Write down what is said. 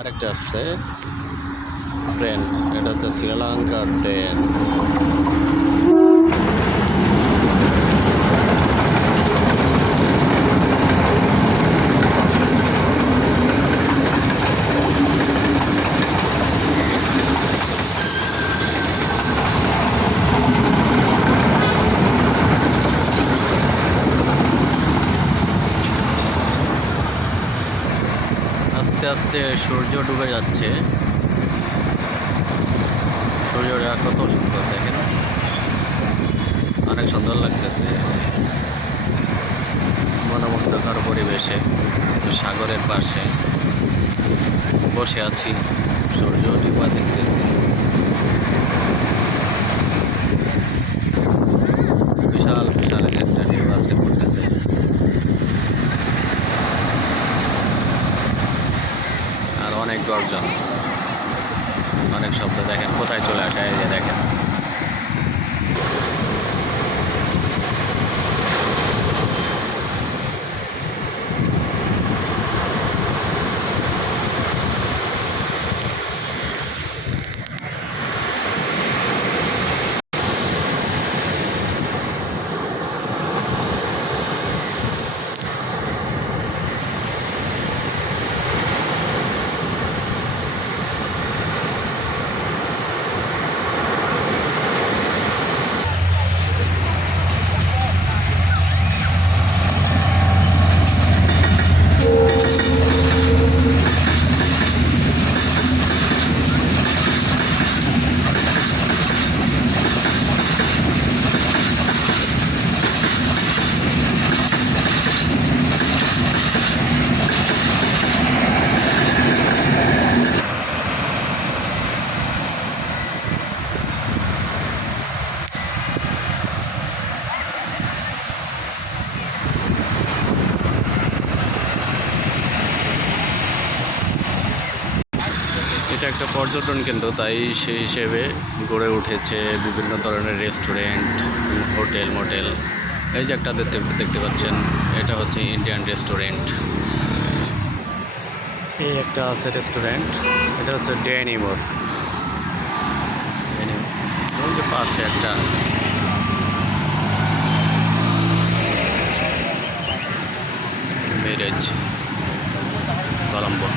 আরেকটা আসছে ট্রেন, এটা হচ্ছে শ্রীলঙ্কার ট্রেন। আস্তে আস্তে সূর্য ডুবে যাচ্ছে। সূর্যটা কত সুন্দর দেখেন, অনেক সুন্দর লাগতেছে। মনোমুগ্ধকর পরিবেশে সাগরের পাশে বসে আছি, সূর্য ডুবা দেখতেছি। বিশাল বিশাল একটা ঢেউ আজকে পড়তেছে। আর অনেক গর্জন, অনেক শব্দ। দেখেন কোথায় চলে আসে, এই যে দেখেন। এটা একটা পর্যটন কেন্দ্র, তাই সেই হিসেবে গড়ে উঠেছে বিভিন্ন ধরনের রেস্টুরেন্ট, হোটেল, মোটেল। এই যে একটা দেখতে পাচ্ছেন, এটা হচ্ছে ইন্ডিয়ান রেস্টুরেন্ট। এই একটা আছে রেস্টুরেন্ট, এটা হচ্ছে ডেনিমোর। ওই যে পাশে একটা মেরেজ কলম্বো।